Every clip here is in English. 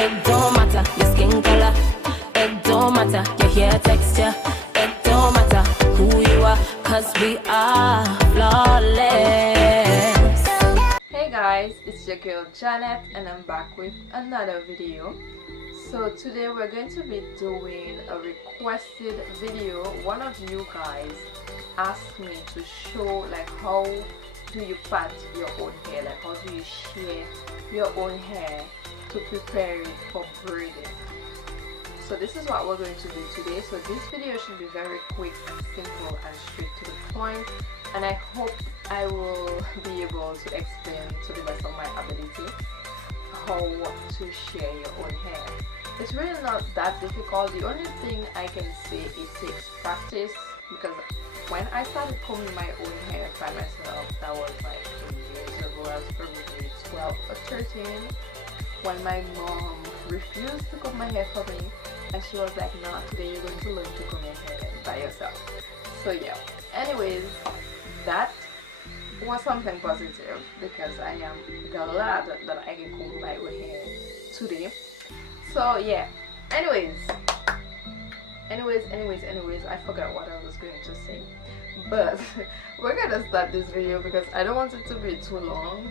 It don't matter your skin color. It don't matter your hair texture. It don't matter who you are, cause we are flawless. Hey guys, it's your girl Jah-nette and I'm back with another video. So today we're going to be doing a requested video. One of you guys asked me to show like how do you pat your own hair, like how do you shear your own hair to prepare it for braiding. So this is what we're going to do today. So this video should be very quick, simple and straight to the point, and I hope I will be able to explain to the best of my ability how to shear your own hair. It's really not that difficult. The only thing I can say, it takes practice, because when I started combing my own hair by myself, that was like 2 years ago. I was probably 12 or 13 when my mom refused to comb my hair for me, and she was like, nah, today you're going to learn to comb your hair by yourself. So yeah, anyways, that was something positive because I am glad that I can comb my own hair today. So yeah, anyways, I forgot what I was going to say, but we're gonna start this video because I don't want it to be too long.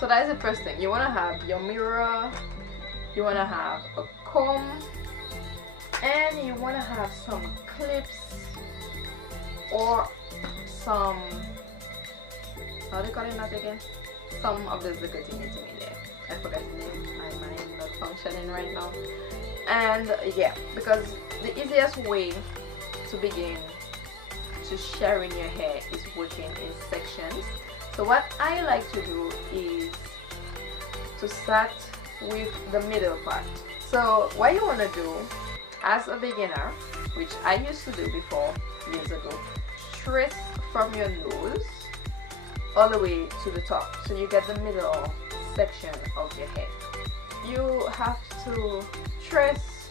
So that is the first thing. You want to have your mirror, you want to have a comb, and you want to have some clips or some, how do they call it that again? Some of this little thingy there. I forgot the name. My mind is not functioning right now. And yeah, because the easiest way to begin to sharing your hair is working in sections. So what I like to do is to start with the middle part. So what you want to do as a beginner, which I used to do before years ago, trace from your nose all the way to the top, so you get the middle section of your head. You have to trace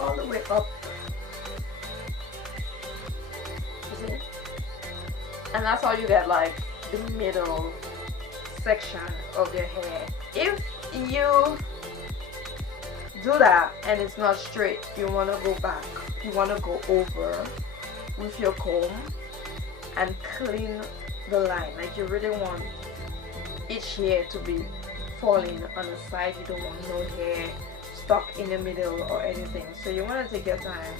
all the way up, you see? And that's how you get like the middle section of your hair. If you do that and it's not straight, you want to go back, you want to go over with your comb and clean the line. Like you really want each hair to be falling on the side. You don't want no hair stuck in the middle or anything. So you want to take your time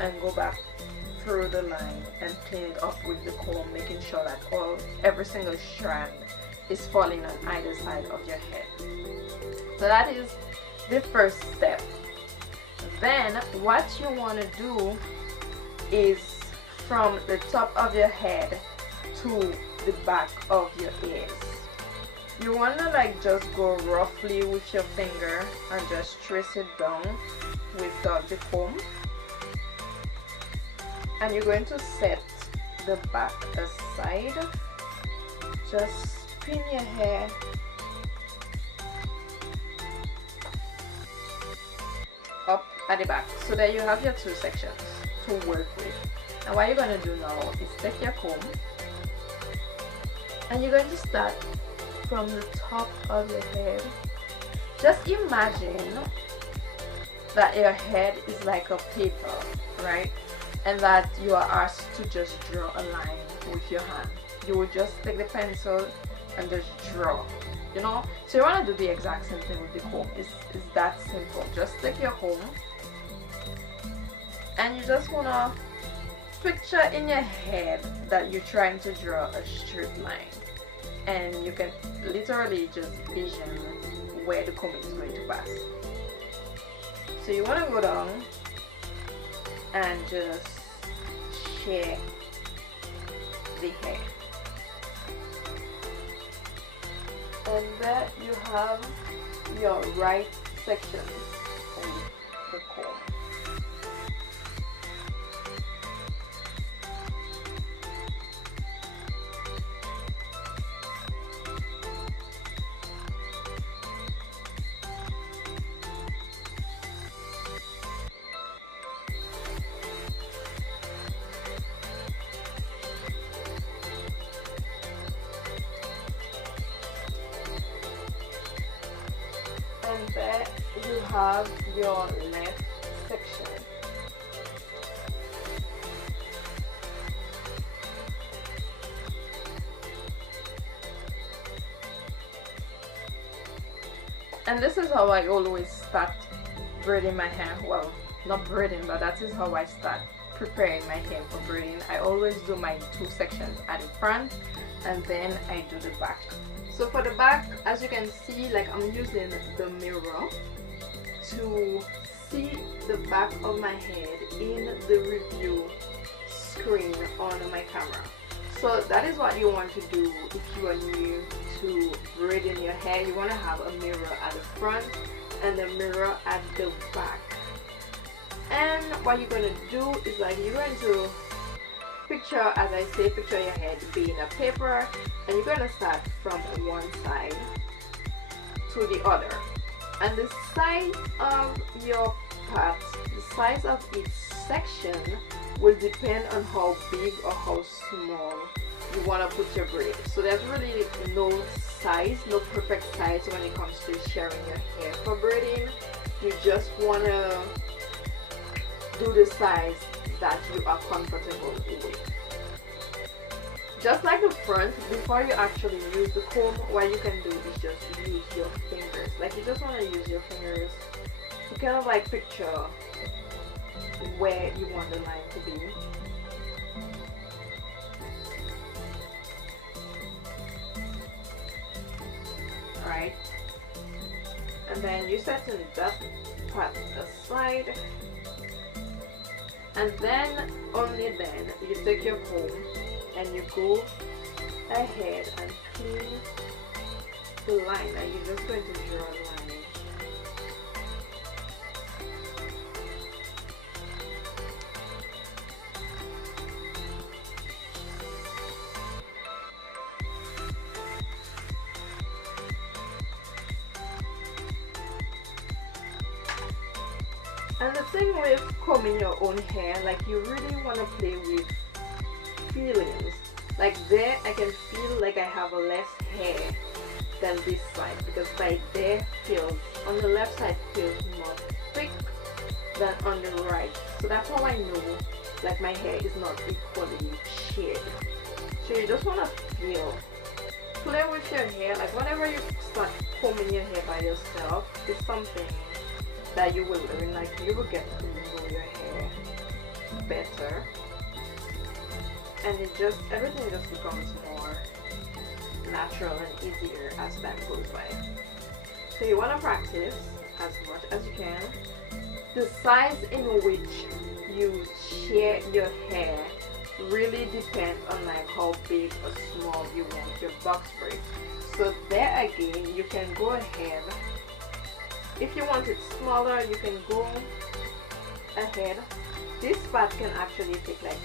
and go back through the line and clean it up with the comb, making sure that every single strand is falling on either side of your head. So that is the first step. Then what you want to do is from the top of your head to the back of your ears. You want to like just go roughly with your finger and just trace it down without the comb. And you're going to set the back aside. Just pin your hair up at the back so that you have your two sections to work with. And what you're going to do now is take your comb and you're going to start from the top of your head. Just imagine that your head is like a paper, right? And that you are asked to just draw a line with your hand. You will just take the pencil and just draw, you know? So you want to do the exact same thing with the comb. It's that simple. Just take your comb and you just want to picture in your head that you're trying to draw a straight line, and you can literally just vision where the comb is going to pass. So you want to go down and just shear the hair, and there you have your right section of the comb. and there you have your left section. And this is how I always start braiding my hair. Well, not braiding, but that is how I start preparing my hair for braiding. I always do my 2 sections at the front and then I do the back. So for the back, as you can see, like I'm using the mirror to see the back of my head in the review screen on my camera. So that is what you want to do if you are new to braiding your hair. You want to have a mirror at the front and a mirror at the back. And what you're going to do is like you're going to picture, as I say, picture your head being a paper, and you're going to start from one side to the other. And the size of your part, the size of each section will depend on how big or how small you want to put your braid. So there's really no size, no perfect size when it comes to sharing your hair for braiding. You just want to do the size that you are comfortable with. Just like the front, before you actually use the comb, what you can do is just use your fingers. Like you just want to use your fingers to kind of like picture where you want the line to be. Alright, and then you setting that part aside, and then only then you take your comb and you go ahead and clean the line. Now you're just going to draw a line. And the thing with combing your own hair, like you really want to play with feelings. Like there I can feel like I have less hair than this side, because by there feels, on the left side feels more thick than on the right. So that's how I know like my hair is not equally shared. So you just want to feel, play with your hair. Like whenever you start combing your hair by yourself, it's something that you will learn. Like you will get to know your hair better, and it just, everything just becomes more natural and easier as time goes by. So you want to practice as much as you can. The size in which you share your hair really depends on like how big or small you want your box braid. So there again, you can go ahead. If you want it smaller, you can go ahead. This part can actually take like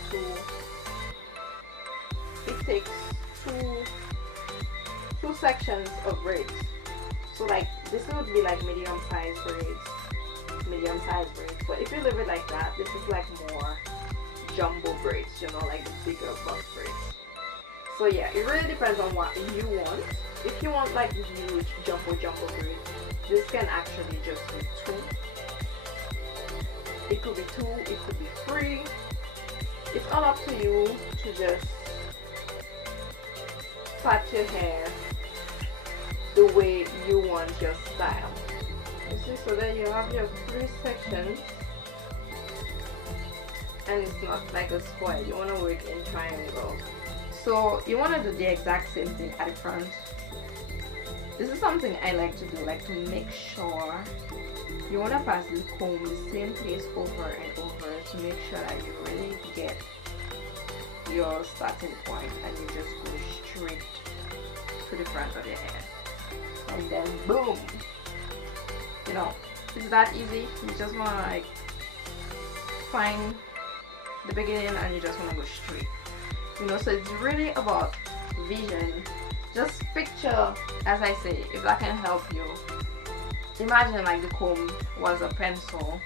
it takes two sections of braids. So like this would be like medium size braids. But if you leave it like that, this is like more jumbo braids, you know, like the bigger box braids. So yeah, it really depends on what you want. If you want like huge jumbo braids, this can actually just be 2. It could be 2, it could be 3. It's all up to you to just pat your hair the way you want your style. You see, so then you have your 3 sections, and it's not like a square. You want to work in triangle. So you want to do the exact same thing at the front. This is something I like to do, like to make sure you want to pass the comb the same place over and over to make sure that you really get your starting point and you just go straight to the front of your hair. And then boom! You know, it's that easy. You just want to like find the beginning and you just want to go straight. You know, so it's really about vision. Just picture, as I say, if that can help you, imagine like the comb was a pencil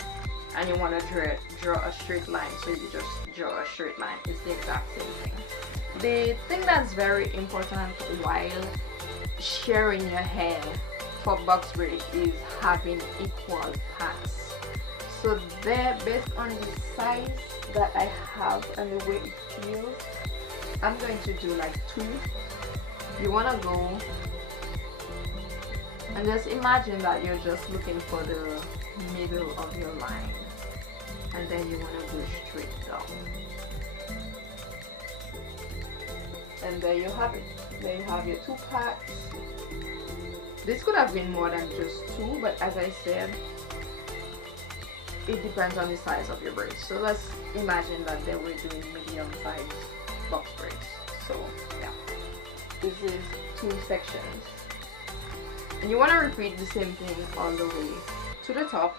and you want to draw a straight line, so you just draw a straight line. It's the exact same thing. The thing that's very important while sharing your hair for box braid is having equal paths. So there, based on the size that I have and the way it feels, I'm going to do like 2. You want to go and just imagine that you're just looking for the middle of your line, and then you want to go straight down, and there you have it. There you have your 2 packs. This could have been more than just 2, but as I said, it depends on the size of your braids. So let's imagine that they were doing medium size box braids. So yeah, this is 2 sections, and you want to repeat the same thing all the way to the top,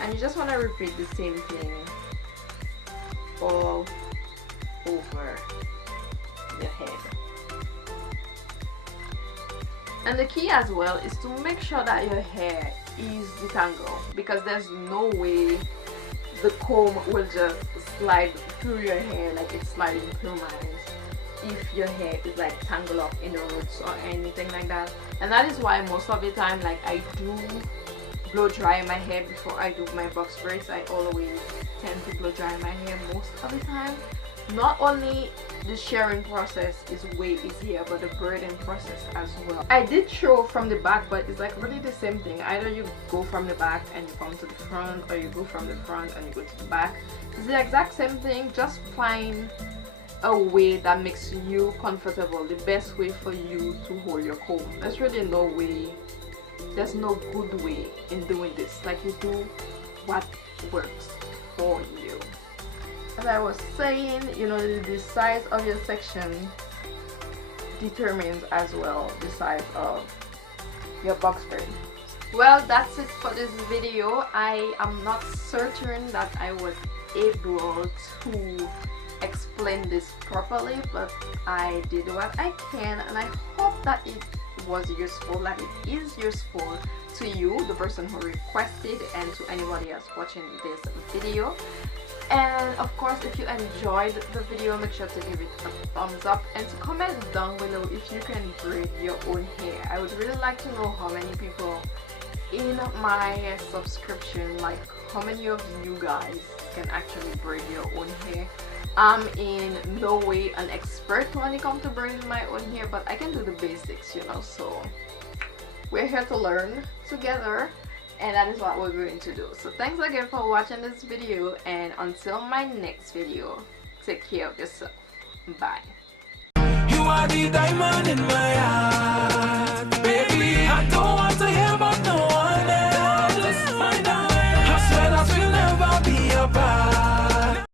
and you just want to repeat the same thing all over your head. And the key as well is to make sure that your hair is detangled, because there's no way the comb will just slide through your hair like it's sliding through mine if your hair is like tangled up in the roots or anything like that. And that is why most of the time, like, I do blow dry my hair before I do my box braids. I always tend to blow dry my hair most of the time. Not only the shearing process is way easier, but the braiding process as well. I did show from the back, but it's like really the same thing. Either you go from the back and you come to the front, or you go from the front and you go to the back. It's the exact same thing. Just find a way that makes you comfortable, the best way for you to hold your comb. There's really no way, there's no good way in doing this. Like, you do what works for you. As I was saying, you know, the size of your section determines as well the size of your box braid. Well, that's it for this video. I am not certain that I was able to explain this properly, but I did what I can, and I hope that it was useful, that it is useful to you, the person who requested, and to anybody else watching this video. And of course, if you enjoyed the video, make sure to give it a thumbs up and to comment down below if you can braid your own hair. I would really like to know how many people in my subscription, like how many of you guys can actually braid your own hair. I'm in no way an expert when it comes to braiding my own hair, but I can do the basics, you know, so we're here to learn together. And that is what we're going to do. So thanks again for watching this video, and until my next video, take care of yourself. Bye. You are the diamond in my heart, baby.